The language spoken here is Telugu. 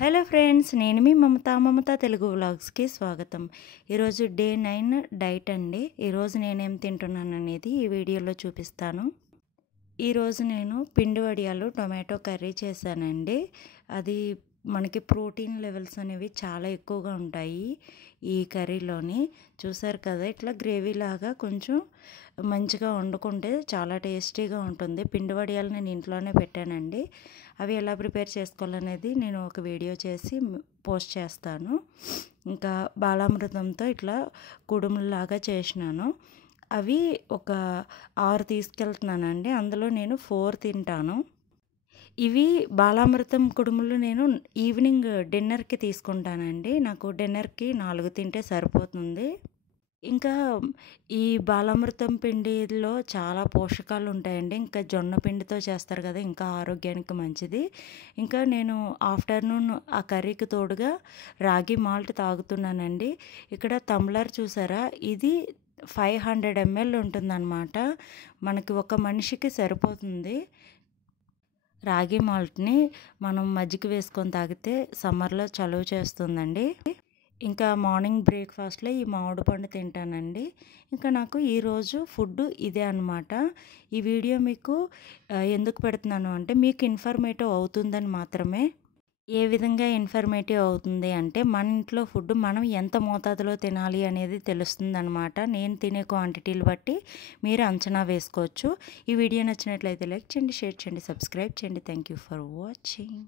హలో ఫ్రెండ్స్, నేను మీ మమత తెలుగు వ్లాగ్స్కి స్వాగతం. ఈరోజు డే 9 డైట్ అండి. ఈరోజు నేనేం తింటున్నాను అనేది ఈ వీడియోలో చూపిస్తాను. ఈరోజు నేను పిండి వడియాలు టొమాటో కర్రీ చేశానండి. అది మనకి ప్రోటీన్ లెవెల్స్ అనేవి చాలా ఎక్కువగా ఉంటాయి ఈ కర్రీలోని. చూసారు కదా, ఇట్లా గ్రేవీ లాగా కొంచెం మంచిగా వండుకుంటే చాలా టేస్టీగా ఉంటుంది. పిండి వడియాలు నేను ఇంట్లోనే పెట్టానండి. అవి ఎలా ప్రిపేర్ చేసుకోవాలనేది నేను ఒక వీడియో చేసి పోస్ట్ చేస్తాను. ఇంకా బాలామృతంతో ఇట్లా కుడుములాగా చేసినాను. అవి ఒక 6 తీసుకెళ్తున్నానండి. అందులో నేను 4 తింటాను. ఇవి బాలామృతం కుడుములు నేను ఈవినింగ్ డిన్నర్కి తీసుకుంటానండి. నాకు డిన్నర్కి 4 తింటే సరిపోతుంది. ఇంకా ఈ బాలామృతం పిండిలో చాలా పోషకాలు ఉంటాయండి. ఇంకా జొన్న పిండితో చేస్తారు కదా, ఇంకా ఆరోగ్యానికి మంచిది. ఇంకా నేను ఆఫ్టర్నూన్ ఆ కర్రీకి తోడుగా రాగి మాల్ట్ తాగుతున్నానండి. ఇక్కడ టంబ్లర్ చూసారా, ఇది 500 ml ఉంటుందన్నమాట. మనకి ఒక మనిషికి సరిపోతుంది. రాగి మాల్ట్ని మనం మజ్జిగ వేసుకొని తాగితే సమ్మర్లో చలువ చేస్తుందండి. ఇంకా మార్నింగ్ బ్రేక్ఫాస్ట్లో ఈ మామిడి పండు తింటానండి. ఇంకా నాకు ఈరోజు ఫుడ్ ఇదే అనమాట. ఈ వీడియో మీకు ఎందుకు పెడుతున్నాను అంటే, మీకు ఇన్ఫర్మేటివ్ అవుతుందని మాత్రమే. ఏ విధంగా ఇన్ఫర్మేటివ్ అవుతుంది అంటే, మన ఇంట్లో ఫుడ్ మనం ఎంత మోతాదులో తినాలి అనేది తెలుస్తుందన్నమాట. నేను తినే క్వాంటిటీలు బట్టి మీరు అంచనా వేసుకోవచ్చు. ఈ వీడియో నచ్చినట్లయితే లైక్ చేయండి, షేర్ చేయండి, సబ్స్క్రైబ్ చేయండి. Thank you for watching.